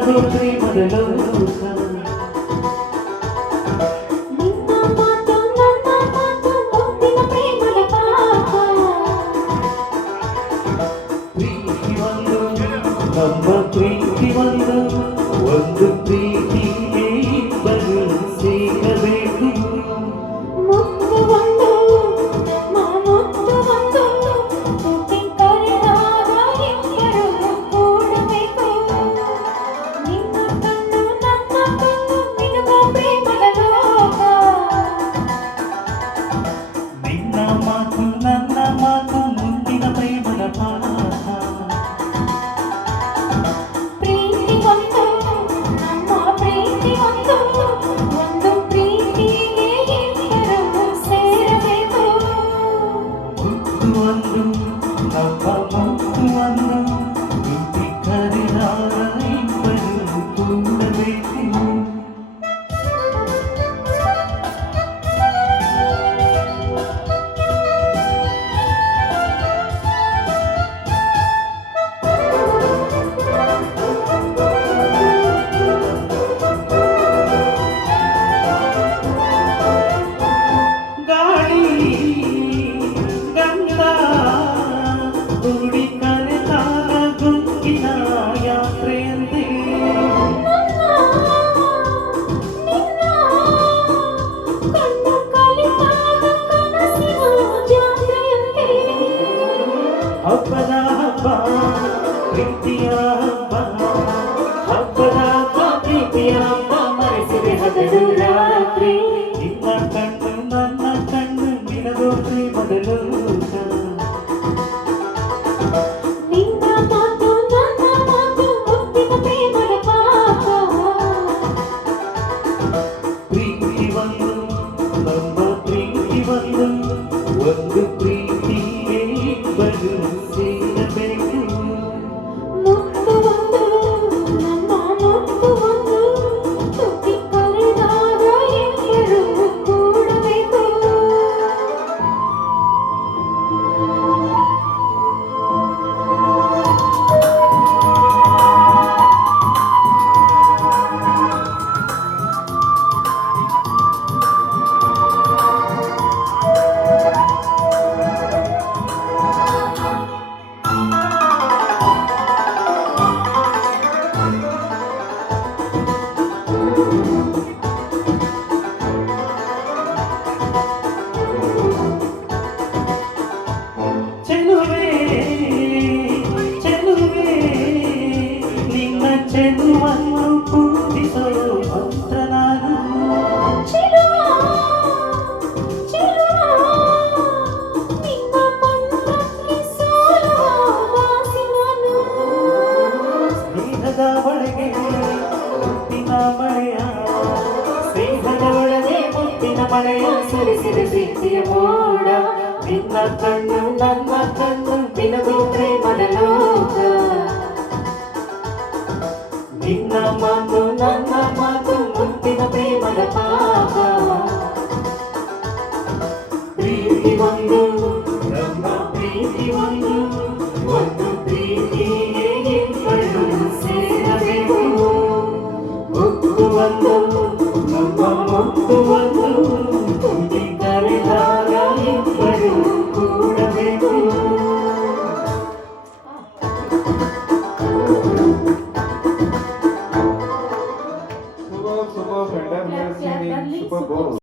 ನಿನಗೂ ಪ್ರೇಮದ ಲೋಕ ನಮ್ಮ ಪ್ರೀತಿ ಒಂದು ಪ್ರೀತಿಗೆ ಇಬ್ಬರು ಸೇರಬೇಕು ಮುತ್ತು ಒಂದು ಮಾಮುತ್ತು ಒಂದು ತುಟಿ ಕರೆದಾಗ ಇಬ್ಬರು ಕೂಡಬೇಕು ನಿನ್ನ ಕಣ್ಣು ನನ್ನ ಕಣ್ಣು ನಿನಗೂ ಪ್ರೇಮದ ಲೋಕ ನಿನ್ನ ಮಾತು ನನ್ನ ಮಾತು ಮುಂದಿನ ಪ್ರೇಮದ ಪಾಠ ಹಬ್ಬದ ಹಬ್ಬ ಪ್ರೀತಿಯ ಹಬ್ಬ ಹಬ್ಬದ ಹಬ್ಬ ಪ್ರೀತಿಯ ಹಬ್ಬ ಮರೆಸಿದೆ ಹಗಲು ರಾತ್ರಿ ನಿನ್ನ ಕಣ್ಣು ನನ್ನ ಕಣ್ಣು ನಿನಗೂ ಪ್ರೇಮದ ಲೋಕ ನಿನ್ನ ಮಾತು ನನ್ನ ಮಾತು ಮುತ್ತಿನ ಪ್ರೇಮದ ಪಾಪ ಪ್ರೀತಿ ಒಂದು ನಮ್ಮ ಪ್ರೀತಿ ಒಂದು ಪ್ರೀತಿಗೆ ಇಬ್ಬರು ಸೇರಬೇಕು ಮುತ್ತು ಒಂದು ನಮ್ಮ ಮುತ್ತು ಒಂದು ತುಟಿ ಕರೆದಾಗ ಇಬ್ಬರು ಕೂಡಬೇಕು ಚೆಲುವನ್ನು ಪೂಜಿಸೋ ಮಂತ್ರ ನಾನು ನಿನ್ನ ಮಂತ್ರಕ್ಕೆ ಸೋಲುವ ದಾಸಿ ನಾನು ಸ್ನೇಹದ ಒಳಗೆ ಮುತ್ತಿನ ಮಳೆಯ ಸ್ನೇಹದ ಒಳಗೆ ಮುತ್ತಿನ ಮಳೆಯ ಸುರಿಸಿದ ಪ್ರೀತಿಯ ಮೋಡ ನಿನ್ನ ಕಣ್ಣು ನನ್ನ ಕಣ್ಣು ನಿನಗೂ ಪ್ರೇಮದ ಲೋಕ ನಿನ್ನ ಮಾತು ನನ್ನ ಮಾತು ಮುತ್ತಿನ ಪ್ರೇಮದ ಪಾಪ ಪ್ರೀತಿ ಒಂದು ನಮ್ಮ ಪ್ರೀತಿ ಒಂದು